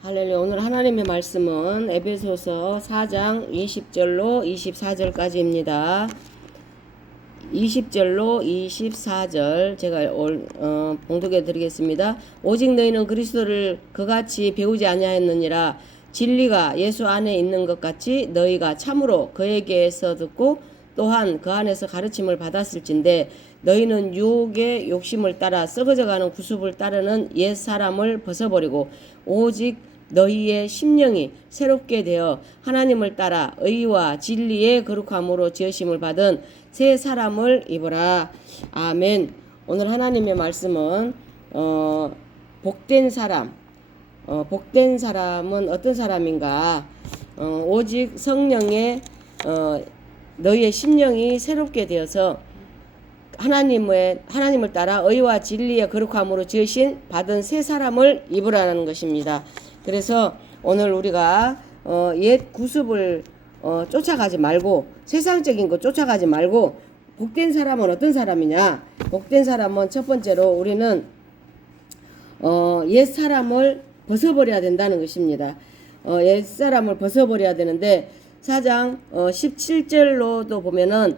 할렐루야. 오늘 하나님의 말씀은 에베소서 4장 20절로 24절까지입니다. 20절로 24절 제가 올, 어, 봉독해 드리겠습니다. 오직 너희는 그리스도를 그같이 배우지 아니하였느니라 진리가 예수 안에 있는 것 같이 너희가 참으로 그에게서 듣고 또한 그 안에서 가르침을 받았을진데 너희는 유혹의 욕심을 따라 썩어져가는 구습을 따르는 옛 사람을 벗어버리고 오직 너희의 심령이 새롭게 되어 하나님을 따라 의와 진리의 거룩함으로 지으심을 받은 새 사람을 입으라. 아멘. 오늘 하나님의 말씀은 어, 복된 사람. 어, 복된 사람은 어떤 사람인가? 어, 오직 성령의 어, 너희의 심령이 새롭게 되어서 하나님의 하나님을 따라 의와 진리의 거룩함으로 지으신 받은 새 사람을 입으라는 것입니다. 그래서 오늘 우리가 어, 옛 구습을 어, 쫓아가지 말고 세상적인 거 쫓아가지 말고 복된 사람은 어떤 사람이냐? 복된 사람은 첫 번째로 우리는 어, 옛 사람을 벗어버려야 된다는 것입니다. 어, 옛 사람을 벗어버려야 되는데 사장 어, 17절로도 보면은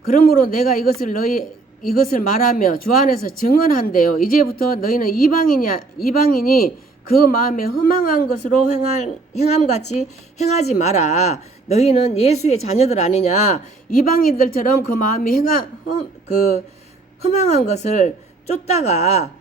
그러므로 내가 이것을 너희 이것을 말하며 주 안에서 증언한대요. 이제부터 너희는 이방인이 이방인이 그 마음에 허망한 것으로 행할 행함같이 행하지 마라. 너희는 예수의 자녀들 아니냐? 이방인들처럼 그 마음이 행하 흠, 그 허망한 것을 쫓다가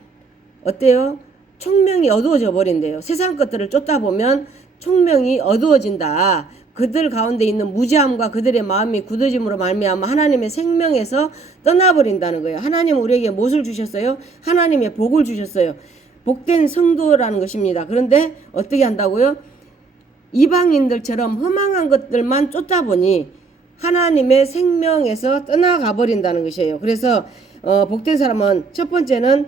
어때요? 총명이 어두워져 버린대요. 세상 것들을 쫓다 보면 총명이 어두워진다. 그들 가운데 있는 무지함과 그들의 마음이 굳어짐으로 말미암아 하나님의 생명에서 떠나버린다는 거예요. 하나님 우리에게 무엇을 주셨어요? 하나님의 복을 주셨어요. 복된 성도라는 것입니다. 그런데 어떻게 한다고요? 이방인들처럼 허망한 것들만 쫓다 보니 하나님의 생명에서 떠나가 버린다는 것이에요. 그래서 어, 복된 사람은 첫 번째는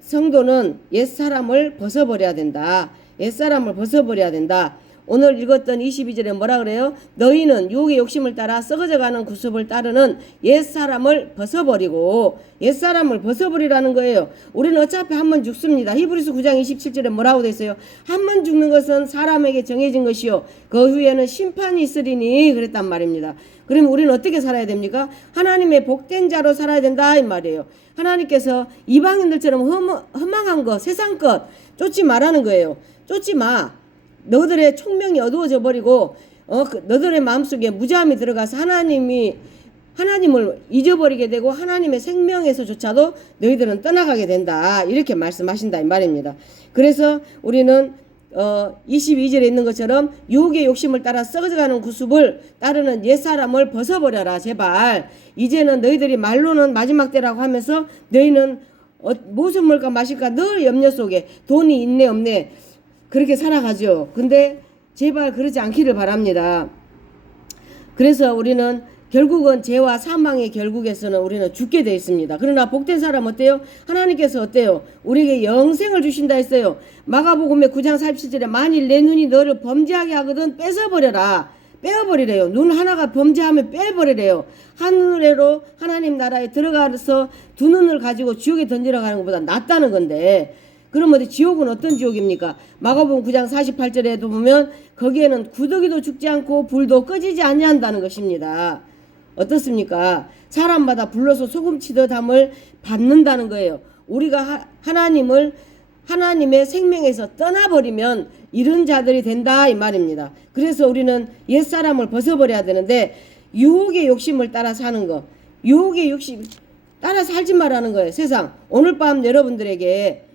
성도는 옛 사람을 벗어버려야 된다. 옛 사람을 벗어버려야 된다. 오늘 읽었던 22절에 뭐라 그래요? 너희는 유혹의 욕심을 따라 썩어져가는 구습을 따르는 옛 사람을 벗어버리고 옛 사람을 벗어버리라는 거예요. 우리는 어차피 한 번 죽습니다. 히브리서 9장 27절에 뭐라고 돼 있어요? 한 번 죽는 것은 사람에게 정해진 것이요. 그 후에는 심판이 있으리니 그랬단 말입니다. 그러면 우리는 어떻게 살아야 됩니까? 하나님의 복된 자로 살아야 된다 이 말이에요. 하나님께서 이방인들처럼 흠, 흠망한 것, 세상 것 쫓지 말라는 거예요. 쫓지 마. 너들의 총명이 어두워져 버리고 어, 그 너들의 마음속에 무자함이 들어가서 하나님이 하나님을 잊어버리게 되고 하나님의 생명에서조차도 너희들은 떠나가게 된다. 이렇게 말씀하신다 이 말입니다. 그래서 우리는 어 22절에 있는 것처럼 유혹의 욕심을 따라 썩어져가는 구습을 따르는 옛사람을 벗어버려라 제발 이제는 너희들이 말로는 마지막 때라고 하면서 너희는 어, 무슨 물까 마실까 늘 염려 속에 돈이 있네 없네 그렇게 살아가죠 근데 제발 그러지 않기를 바랍니다 그래서 우리는 결국은 죄와 사망의 결국에서는 우리는 죽게 돼 있습니다. 그러나 복된 사람 어때요? 하나님께서 어때요? 우리에게 영생을 주신다 했어요. 마가복음의 9장 47절에 만일 내 눈이 너를 범죄하게 하거든 뺏어버려라. 빼어버리래요. 눈 하나가 범죄하면 빼버리래요. 하늘에로 하나님 나라에 들어가서 두 눈을 가지고 지옥에 던지러 가는 것보다 낫다는 건데 그러면 지옥은 어떤 지옥입니까? 마가복음 9장 48절에도 보면 거기에는 구더기도 죽지 않고 불도 꺼지지 아니한다는 것입니다. 어떻습니까? 사람마다 불러서 소금치듯 함을 받는다는 거예요. 우리가 하, 하나님을 하나님의 생명에서 떠나버리면 이런 자들이 된다 이 말입니다. 그래서 우리는 옛 사람을 벗어버려야 되는데 유혹의 욕심을 따라 사는 거, 유혹의 욕심 따라 살지 말라는 거예요. 세상 오늘 밤 여러분들에게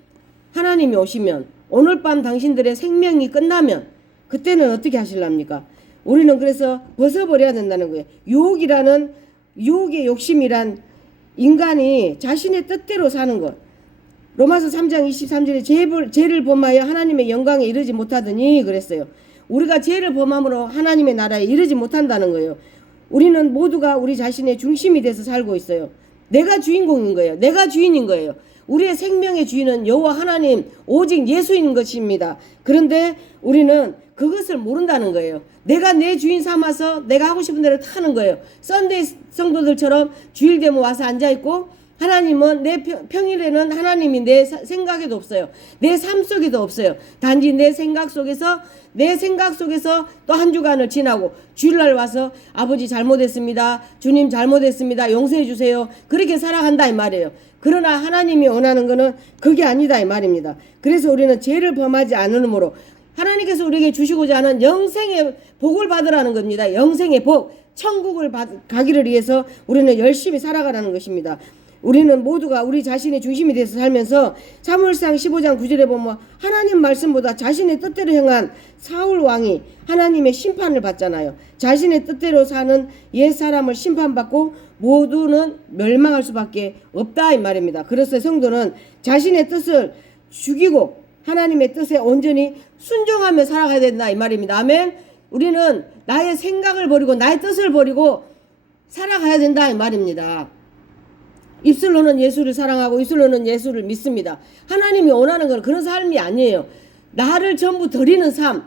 하나님이 오시면 오늘 밤 당신들의 생명이 끝나면 그때는 어떻게 하실랍니까? 우리는 그래서 벗어버려야 된다는 거예요. 유혹이라는 유혹의 욕심이란 인간이 자신의 뜻대로 사는 것. 로마서 3장 23절에 죄를, 죄를 범하여 하나님의 영광에 이르지 못하더니 그랬어요. 우리가 죄를 범함으로 하나님의 나라에 이르지 못한다는 거예요. 우리는 모두가 우리 자신의 중심이 돼서 살고 있어요. 내가 주인공인 거예요. 내가 주인인 거예요. 우리의 생명의 주인은 여호와 하나님 오직 예수인 것입니다. 그런데 우리는 그것을 모른다는 거예요. 내가 내 주인 삼아서 내가 하고 싶은 대로 타는 거예요. 썬데이 성도들처럼 주일 되면 와서 앉아 있고 하나님은 내 평- 평일에는 하나님이 내 사- 생각에도 없어요. 내 삶 속에도 없어요. 단지 내 생각 속에서 내 생각 속에서 또 한 주간을 지나고 주일날 와서 아버지 잘못했습니다. 주님 잘못했습니다. 용서해 주세요. 그렇게 살아간다 이 말이에요. 그러나 하나님이 원하는 것은 그게 아니다 이 말입니다. 그래서 우리는 죄를 범하지 않으므로 하나님께서 우리에게 주시고자 하는 영생의 복을 받으라는 겁니다. 영생의 복, 천국을 받, 가기를 위해서 우리는 열심히 살아가라는 것입니다. 우리는 모두가 우리 자신의 중심이 돼서 살면서 사무엘상 15장 9절에 보면 하나님 말씀보다 자신의 뜻대로 행한 사울 왕이 하나님의 심판을 받잖아요. 자신의 뜻대로 사는 옛 사람을 심판받고 모두는 멸망할 수밖에 없다 이 말입니다. 그래서 성도는 자신의 뜻을 죽이고 하나님의 뜻에 온전히 순종하며 살아가야 된다 이 말입니다. 아멘. 우리는 나의 생각을 버리고 나의 뜻을 버리고 살아가야 된다 이 말입니다. 입술로는 예수를 사랑하고 입술로는 예수를 믿습니다. 하나님이 원하는 건 그런 삶이 아니에요. 나를 전부 드리는 삶,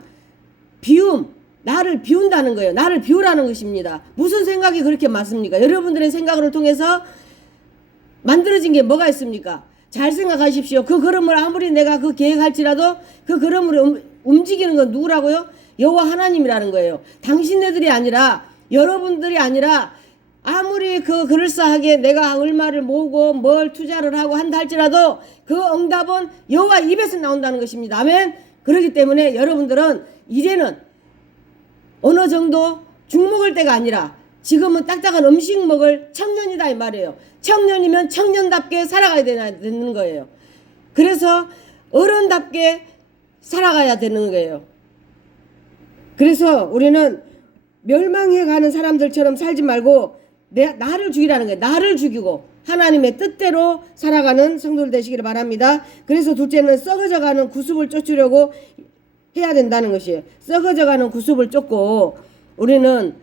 비움, 나를 비운다는 거예요. 나를 비우라는 것입니다. 무슨 생각이 그렇게 많습니까? 여러분들의 생각을 통해서 만들어진 게 뭐가 있습니까? 잘 생각하십시오. 그 걸음을 아무리 내가 그 계획할지라도 그 걸음을 움- 움직이는 건 누구라고요? 여호와 하나님이라는 거예요. 당신네들이 아니라 여러분들이 아니라 아무리 그 그럴싸하게 내가 얼마를 모으고 뭘 투자를 하고 한다 할지라도 그 응답은 여호와 입에서 나온다는 것입니다. 아멘. 그렇기 때문에 여러분들은 이제는 어느 정도 죽먹을 때가 아니라 지금은 딱딱한 음식 먹을 청년이다 이 말이에요. 청년이면 청년답게 살아가야 되는 거예요. 그래서 어른답게 살아가야 되는 거예요. 그래서 우리는 멸망해 가는 사람들처럼 살지 말고 내 나를 죽이라는 거예요. 나를 죽이고 하나님의 뜻대로 살아가는 성도들 되시기를 바랍니다. 그래서 둘째는 썩어져 가는 구습을 쫓으려고 해야 된다는 것이에요. 썩어져 가는 구습을 쫓고 우리는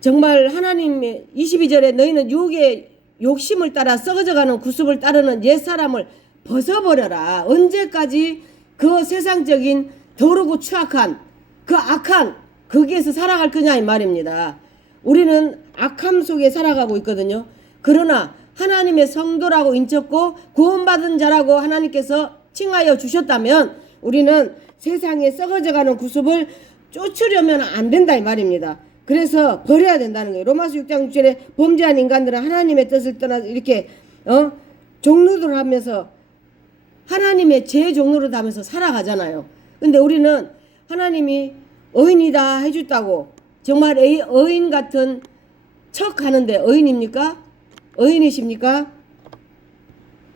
정말 하나님의 22절에 너희는 육의 욕심을 따라 썩어져 가는 구습을 따르는 옛 사람을 벗어버려라. 언제까지 그 세상적인 더러고 추악한 그 악한 거기에서 살아갈 거냐 이 말입니다. 우리는 악함 속에 살아가고 있거든요. 그러나 하나님의 성도라고 인쳤고 구원받은 자라고 하나님께서 칭하여 주셨다면 우리는 세상에 썩어져가는 구습을 쫓으려면 안 된다 이 말입니다. 그래서 버려야 된다는 거예요. 로마서 6장 6절에 범죄한 인간들은 하나님의 뜻을 떠나 이렇게 어 종로들 하면서 하나님의 제 종로를 다면서 살아가잖아요. 근데 우리는 하나님이 어인이다 해줬다고 정말 의- 어인 같은 척 하는데 어인입니까? 어인이십니까?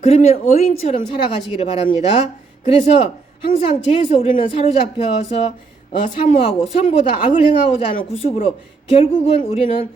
그러면 어인처럼 살아가시기를 바랍니다. 그래서 항상 죄에서 우리는 사로잡혀서 어, 사모하고 선보다 악을 행하고자 하는 구습으로 결국은 우리는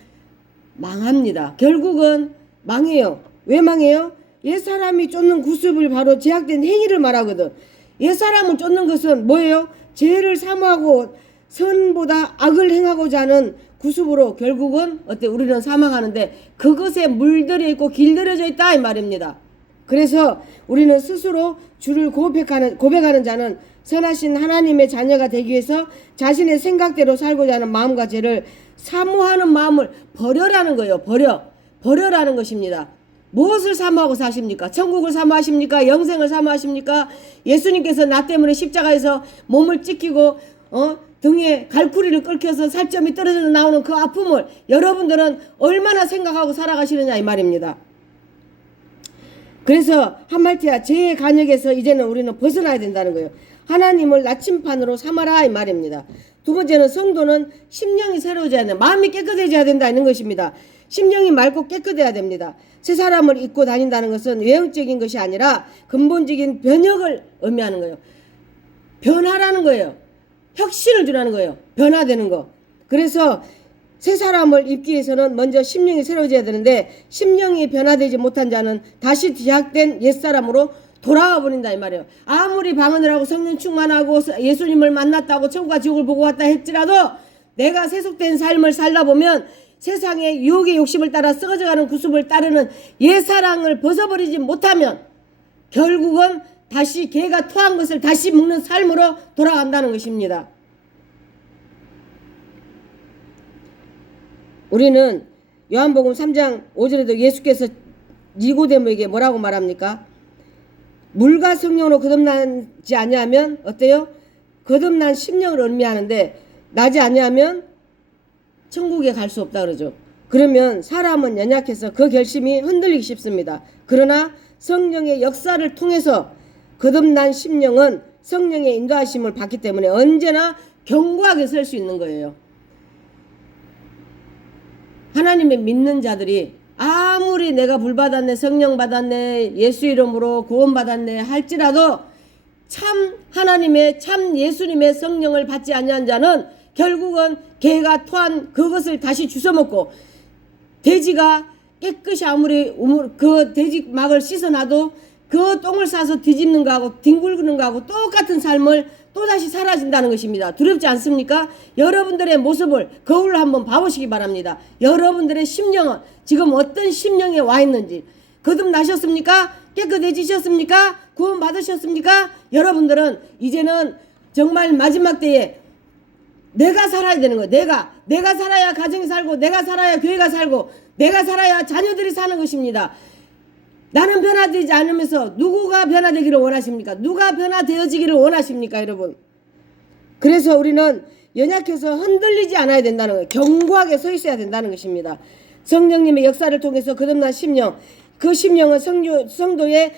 망합니다. 결국은 망해요. 왜 망해요? 옛사람이 쫓는 구습을 바로 제약된 행위를 말하거든. 옛사람을 쫓는 것은 뭐예요? 죄를 사모하고 선보다 악을 행하고자 하는 구습으로 결국은 어때 우리는 사망하는데 그것에 물들여 있고 길들여져 있다 이 말입니다. 그래서 우리는 스스로 주를 고백하는 고백하는 자는 선하신 하나님의 자녀가 되기 위해서 자신의 생각대로 살고자 하는 마음과 죄를 사모하는 마음을 버려라는 거예요. 버려. 버려라는 것입니다. 무엇을 사모하고 사십니까? 천국을 사모하십니까? 영생을 사모하십니까? 예수님께서 나 때문에 십자가에서 몸을 찢기고 어? 등에 갈쿠리를 끓여서 살점이 떨어져 나오는 그 아픔을 여러분들은 얼마나 생각하고 살아가시느냐 이 말입니다. 그래서 한말티야 죄의 간역에서 이제는 우리는 벗어나야 된다는 거예요. 하나님을 나침판으로 삼아라 이 말입니다. 두 번째는 성도는 심령이 새로워져야 된다. 마음이 깨끗해져야 된다는 것입니다. 심령이 맑고 깨끗해야 됩니다. 새 사람을 입고 다닌다는 것은 외형적인 것이 아니라 근본적인 변혁을 의미하는 거예요. 변화라는 거예요. 혁신을 주라는 거예요. 변화되는 거. 그래서 새 사람을 입기 위해서는 먼저 심령이 새로워져야 되는데 심령이 변화되지 못한 자는 다시 뒤약된 옛사람으로 돌아와 버린다 이 말이에요. 아무리 방언을 하고 성령 충만하고 예수님을 만났다고 천국과 지옥을 보고 왔다 했지라도 내가 세속된 삶을 살다 보면 세상의 유혹의 욕심을 따라 썩어져가는 구습을 따르는 옛사랑을 벗어버리지 못하면 결국은 다시 개가 토한 것을 다시 먹는 삶으로 돌아간다는 것입니다. 우리는 요한복음 3장 5절에도 예수께서 니고데모에게 뭐라고 말합니까? 물과 성령으로 거듭나지 아니하면 어때요? 거듭난 심령을 의미하는데 나지 아니하면 천국에 갈 수 없다 그러죠. 그러면 사람은 연약해서 그 결심이 흔들리기 쉽습니다. 그러나 성령의 역사를 통해서 거듭난 심령은 성령의 인도하심을 받기 때문에 언제나 견고하게 설 수 있는 거예요. 하나님의 믿는 자들이 아무리 내가 불 받았네, 성령 받았네, 예수 이름으로 구원 받았네 할지라도 참 하나님의 참 예수님의 성령을 받지 아니한 자는 결국은 개가 토한 그것을 다시 주워 먹고 돼지가 깨끗이 아무리 우물- 그 돼지 막을 씻어놔도 그 똥을 싸서 뒤집는 거하고 뒹굴는 거하고 똑같은 삶을 또다시 사라진다는 것입니다. 두렵지 않습니까? 여러분들의 모습을 거울로 한번 봐보시기 바랍니다. 여러분들의 심령은 지금 어떤 심령에 와 있는지 거듭나셨습니까? 깨끗해지셨습니까? 구원 받으셨습니까? 여러분들은 이제는 정말 마지막 때에 내가 살아야 되는 거예요. 내가 내가 살아야 가정이 살고 내가 살아야 교회가 살고 내가 살아야 자녀들이 사는 것입니다. 나는 변화되지 않으면서 누구가 변화되기를 원하십니까? 누가 변화되어지기를 원하십니까, 여러분? 그래서 우리는 연약해서 흔들리지 않아야 된다는 거예요. 견고하게 서 있어야 된다는 것입니다. 성령님의 역사를 통해서 거듭난 심령, 그 심령은 성교, 성도의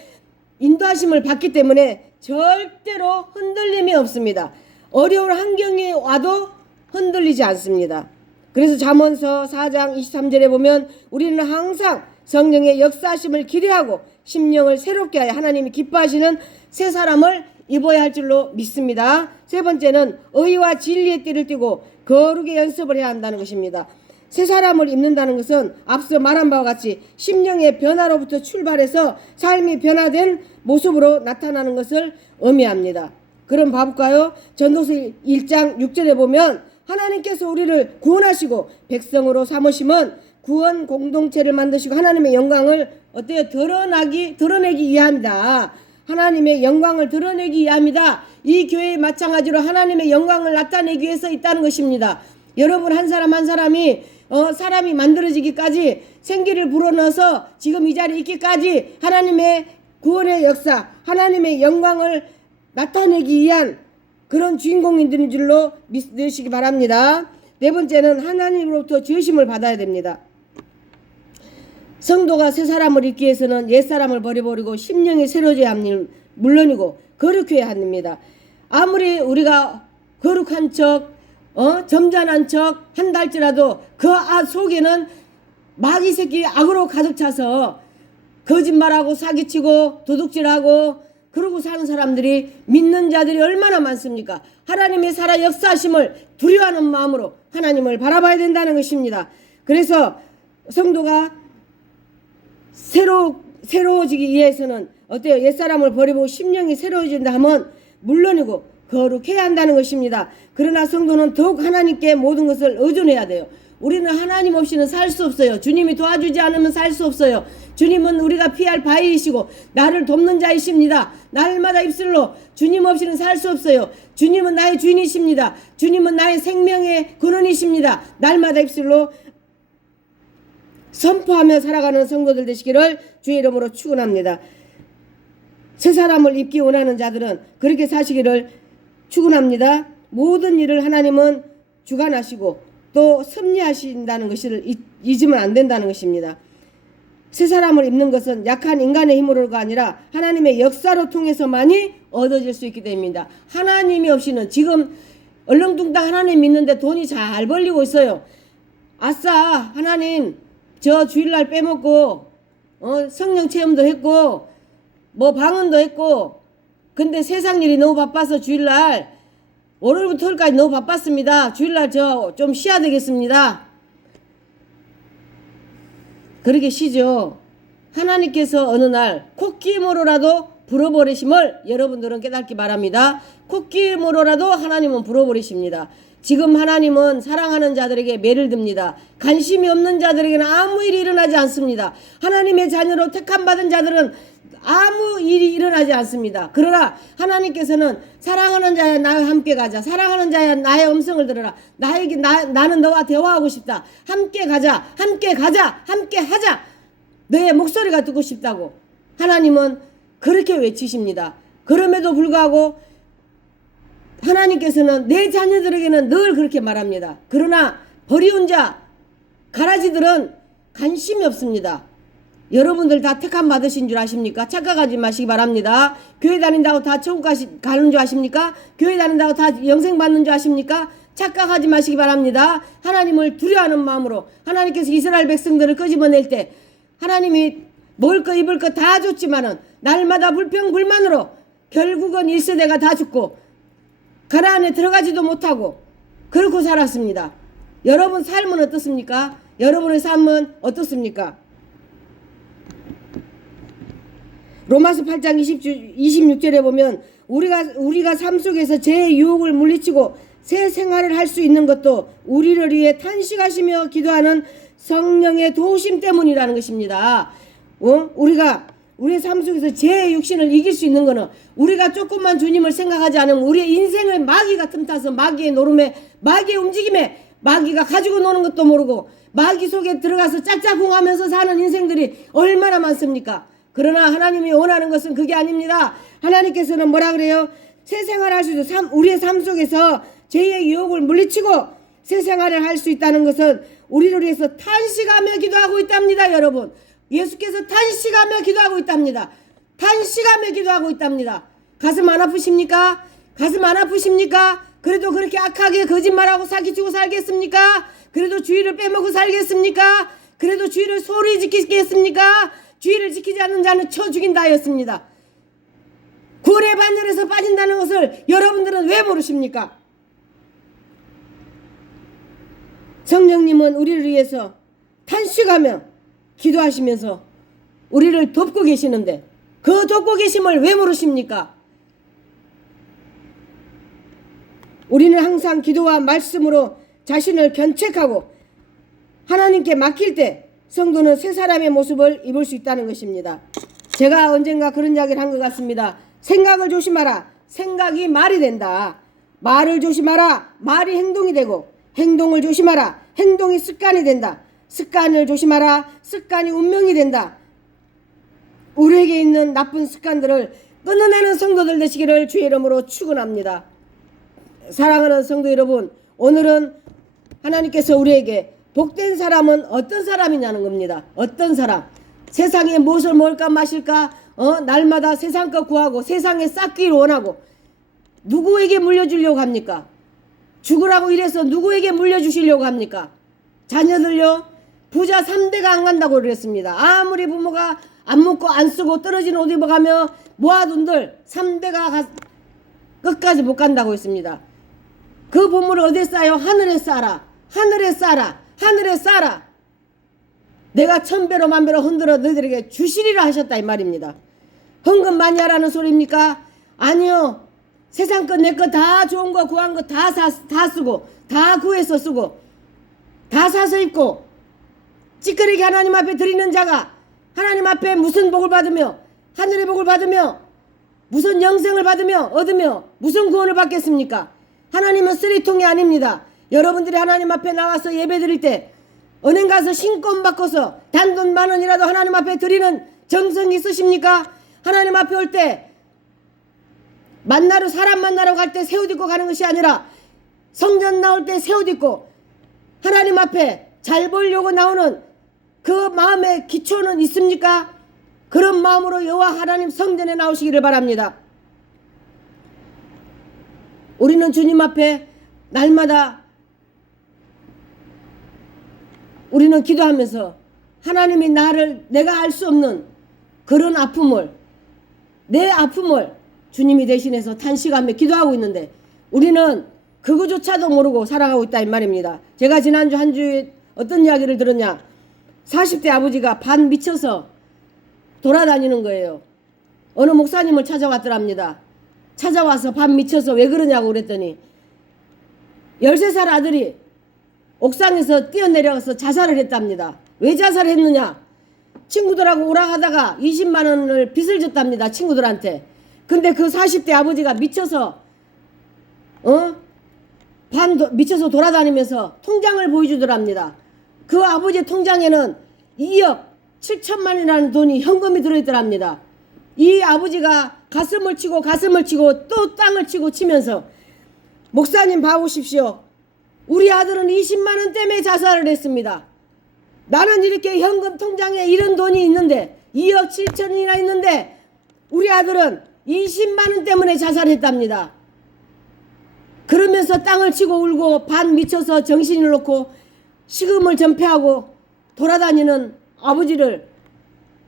인도하심을 받기 때문에 절대로 흔들림이 없습니다. 어려운 환경에 와도 흔들리지 않습니다. 그래서 잠언서 4장 23절에 보면 우리는 항상 성령의 역사하심을 기대하고 심령을 새롭게 하여 하나님이 기뻐하시는 새 사람을 입어야 할 줄로 믿습니다. 세 번째는 의와 진리의 띠를 띠고 거룩의 연습을 해야 한다는 것입니다. 새 사람을 입는다는 것은 앞서 말한 바와 같이 심령의 변화로부터 출발해서 삶이 변화된 모습으로 나타나는 것을 의미합니다. 그럼 봐볼까요? 전도서 1장 6절에 보면 하나님께서 우리를 구원하시고 백성으로 삼으심은 구원 공동체를 만드시고 하나님의 영광을 어때요? 드러나기 드러내기 위함이다. 하나님의 영광을 드러내기 위함이다. 이 교회에 마찬가지로 하나님의 영광을 나타내기 위해서 있다는 것입니다. 여러분 한 사람 한 사람이 어, 사람이 만들어지기까지 생기를 불어넣어서 지금 이 자리에 있기까지 하나님의 구원의 역사, 하나님의 영광을 나타내기 위한 그런 주인공인들인 줄로 믿으시기 바랍니다. 네 번째는 하나님으로부터 지으심을 받아야 됩니다. 성도가 새 사람을 입기 위해서는 옛 사람을 버려버리고 심령이 새로져야 합니다. 물론이고 거룩해야 합니다. 아무리 우리가 거룩한 척, 어 점잖은 척 한다 할지라도 그 아, 속에는 마귀 새끼 악으로 가득 차서 거짓말하고 사기치고 도둑질하고 그러고 사는 사람들이 믿는 자들이 얼마나 많습니까? 하나님의 살아 역사하심을 두려워하는 마음으로 하나님을 바라봐야 된다는 것입니다. 그래서 성도가 새로 새로워지기 위해서는 어때요? 옛 사람을 버리고 심령이 새로워진다 하면 물론이고 거룩해야 한다는 것입니다. 그러나 성도는 더욱 하나님께 모든 것을 의존해야 돼요. 우리는 하나님 없이는 살 수 없어요. 주님이 도와주지 않으면 살 수 없어요. 주님은 우리가 피할 바위이시고 나를 돕는 자이십니다. 날마다 입술로 주님 없이는 살 수 없어요. 주님은 나의 주인이십니다. 주님은 나의 생명의 근원이십니다. 날마다 입술로 선포하며 살아가는 성도들 되시기를 주의 이름으로 축원합니다. 새 사람을 입기 원하는 자들은 그렇게 사시기를 축원합니다. 모든 일을 하나님은 주관하시고 또 섭리하신다는 것을 잊- 잊으면 안 된다는 것입니다. 새 사람을 입는 것은 약한 인간의 힘으로가 아니라 하나님의 역사로 통해서만이 얻어질 수 있기 때문입니다. 하나님이 없이는 지금 얼렁뚱땅 하나님 믿는데 돈이 잘 벌리고 있어요. 아싸 하나님 저 주일날 빼먹고 어, 성령 체험도 했고 뭐 방언도 했고 근데 세상 일이 너무 바빠서 주일날 월요일부터 토요일까지 너무 바빴습니다. 주일날 저 좀 쉬어야 되겠습니다. 그렇게 쉬죠. 하나님께서 어느 날 콧기모로라도 불어버리심을 여러분들은 깨닫기 바랍니다. 콧기모로라도 하나님은 불어버리십니다. 지금 하나님은 사랑하는 자들에게 매를 듭니다. 관심이 없는 자들에게는 아무 일이 일어나지 않습니다. 하나님의 자녀로 택함 받은 자들은 아무 일이 일어나지 않습니다. 그러나 하나님께서는 사랑하는 자야 나와 함께 가자. 사랑하는 자야 나의 음성을 들어라. 나에게 나, 나는 너와 대화하고 싶다. 함께 가자. 함께 가자. 함께 하자. 너의 목소리가 듣고 싶다고 하나님은 그렇게 외치십니다. 그럼에도 불구하고 하나님께서는 내 자녀들에게는 늘 그렇게 말합니다. 그러나 버리운 자, 가라지들은 관심이 없습니다. 여러분들 다 택함 받으신 줄 아십니까? 착각하지 마시기 바랍니다. 교회 다닌다고 다 천국 가시, 가는 줄 아십니까? 교회 다닌다고 다 영생 받는 줄 아십니까? 착각하지 마시기 바랍니다. 하나님을 두려워하는 마음으로 하나님께서 이스라엘 백성들을 끄집어낼 때 하나님이 먹을 거 입을 거 다 줬지만은 날마다 불평불만으로 결국은 1세대가 다 죽고 가나안에 들어가지도 못하고 그렇고 살았습니다. 여러분 삶은 어떻습니까? 여러분의 삶은 어떻습니까? 로마서 8장 20, 26절에 보면 우리가 우리가 삶 속에서 제 유혹을 물리치고 새 생활을 할 수 있는 것도 우리를 위해 탄식하시며 기도하는 성령의 도우심 때문이라는 것입니다. 어? 우리가 우리의 삶 속에서 제 육신을 이길 수 있는 거는 우리가 조금만 주님을 생각하지 않으면 우리의 인생을 마귀가 틈타서 마귀의 노름에 마귀의 움직임에 마귀가 가지고 노는 것도 모르고 마귀 속에 들어가서 짝짝꿍하면서 사는 인생들이 얼마나 많습니까? 그러나 하나님이 원하는 것은 그게 아닙니다. 하나님께서는 뭐라 그래요? 새 생활을 할수 있어. 삶, 우리의 삶 속에서 죄의 유혹을 물리치고 새 생활을 할 수 있다는 것은 우리를 위해서 탄식하며 기도하고 있답니다, 여러분. 예수께서 탄식하며 기도하고 있답니다. 탄식하며 기도하고 있답니다. 가슴 안 아프십니까? 가슴 안 아프십니까? 그래도 그렇게 악하게 거짓말하고 사기치고 살겠습니까? 그래도 주의를 빼먹고 살겠습니까? 그래도 주의를 소리 지키겠습니까? 주의를 지키지 않는 자는 쳐 죽인다 하였습니다. 고래 반열에서 빠진다는 것을 여러분들은 왜 모르십니까? 성령님은 우리를 위해서 탄식하며 기도하시면서 우리를 돕고 계시는데 그 돕고 계심을 왜 모르십니까? 우리는 항상 기도와 말씀으로 자신을 견책하고 하나님께 맡길 때 성도는 새 사람의 모습을 입을 수 있다는 것입니다. 제가 언젠가 그런 이야기를 한 것 같습니다. 생각을 조심하라. 생각이 말이 된다. 말을 조심하라. 말이 행동이 되고 행동을 조심하라. 행동이 습관이 된다. 습관을 조심하라. 습관이 운명이 된다. 우리에게 있는 나쁜 습관들을 끊어내는 성도들 되시기를 주의 이름으로 축원합니다. 사랑하는 성도 여러분, 오늘은 하나님께서 우리에게 복된 사람은 어떤 사람이냐는 겁니다. 어떤 사람? 세상에 무엇을 먹을까 마실까? 어? 날마다 세상 것 구하고 세상에 쌓기를 원하고 누구에게 물려주려고 합니까? 죽으라고 이래서 누구에게 물려주시려고 합니까? 자녀들요? 부자 3대가 안 간다고 그랬습니다. 아무리 부모가 안 먹고 안 쓰고 떨어진 옷 입어가며 모아둔들 3대가 가, 끝까지 못 간다고 했습니다. 그 보물을 어디에 쌓여? 하늘에 쌓아라. 하늘에 쌓아라. 하늘에 쌓아라. 내가 천배로 만배로 흔들어 너희들에게 주시리라 하셨다 이 말입니다. 헌금 많이 하라는 소리입니까? 아니요. 세상 것 내 것 다 좋은 거 구한 거다사다 쓰고 다 구해서 쓰고 다 사서 입고 찌끄레기 하나님 앞에 드리는 자가 하나님 앞에 무슨 복을 받으며 하늘의 복을 받으며 무슨 영생을 받으며 얻으며 무슨 구원을 받겠습니까? 하나님은 쓰리통이 아닙니다. 여러분들이 하나님 앞에 나와서 예배 드릴 때 은행 가서 신권 바꿔서 단돈 만 원이라도 하나님 앞에 드리는 정성이 있으십니까? 하나님 앞에 올 때 만나러 사람 만나러 갈 때 새 옷 입고 가는 것이 아니라 성전 나올 때 새 옷 입고 하나님 앞에 잘 보려고 나오는 그 마음의 기초는 있습니까? 그런 마음으로 여호와 하나님 성전에 나오시기를 바랍니다. 우리는 주님 앞에 날마다 우리는 기도하면서 하나님이 나를 내가 알 수 없는 그런 아픔을 내 아픔을 주님이 대신해서 탄식하며 기도하고 있는데 우리는 그거조차도 모르고 살아가고 있다 이 말입니다. 제가 지난주 한 주에 어떤 이야기를 들었냐? 40대 아버지가 반 미쳐서 돌아다니는 거예요. 어느 목사님을 찾아왔더랍니다. 찾아와서 반 미쳐서 왜 그러냐고 그랬더니 13살 아들이 옥상에서 뛰어내려가서 자살을 했답니다. 왜 자살했느냐? 친구들하고 오락하다가 20만 원을 빚을 졌답니다. 친구들한테. 근데 그 40대 아버지가 미쳐서 어? 반 도, 미쳐서 돌아다니면서 통장을 보여주더랍니다. 그 아버지 통장에는 2억 7천만이라는 돈이 현금이 들어있더랍니다. 이 아버지가 가슴을 치고 가슴을 치고 또 땅을 치고 치면서 목사님 봐보십시오. 우리 아들은 20만 원 때문에 자살을 했습니다. 나는 이렇게 현금 통장에 이런 돈이 있는데 2억 7천이나 있는데 우리 아들은 20만 원 때문에 자살했답니다. 그러면서 땅을 치고 울고 반 미쳐서 정신을 놓고 식음을 전폐하고 돌아다니는 아버지를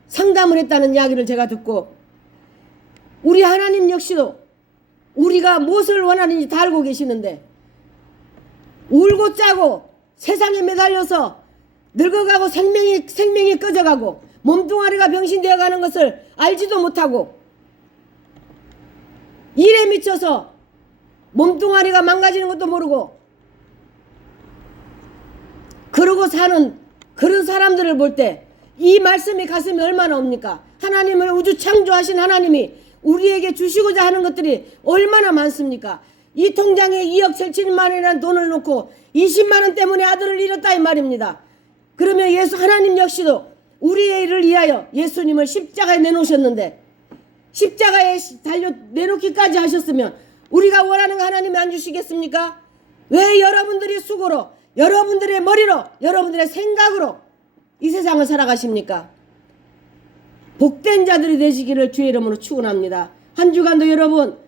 상담을 했다는 이야기를 제가 듣고 우리 하나님 역시도 우리가 무엇을 원하는지 다 알고 계시는데 울고 짜고 세상에 매달려서 늙어가고 생명이 생명이 꺼져가고 몸뚱아리가 병신되어 가는 것을 알지도 못하고 일에 미쳐서 몸뚱아리가 망가지는 것도 모르고 그러고 사는 그런 사람들을 볼 때 이 말씀이 가슴에 얼마나 옵니까? 하나님을 우주 창조하신 하나님이 우리에게 주시고자 하는 것들이 얼마나 많습니까? 이 통장에 2억 7천만 원이라는 돈을 놓고 20만 원 때문에 아들을 잃었다 이 말입니다. 그러면 예수 하나님 역시도 우리의 일을 위하여 예수님을 십자가에 내놓으셨는데 십자가에 달려 내놓기까지 하셨으면 우리가 원하는 거 하나님이 안 주시겠습니까? 왜 여러분들이 수고로 여러분들의 머리로 여러분들의 생각으로 이 세상을 살아가십니까? 복된 자들이 되시기를 주의 이름으로 축원합니다. 한 주간도 여러분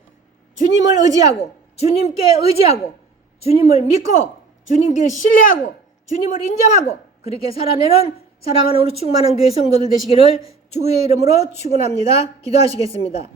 주님을 의지하고 주님께 의지하고 주님을 믿고 주님께 신뢰하고 주님을 인정하고 그렇게 살아내는 사랑하는 우리 충만한 교회 성도들 되시기를 주의 이름으로 축원합니다. 기도하시겠습니다.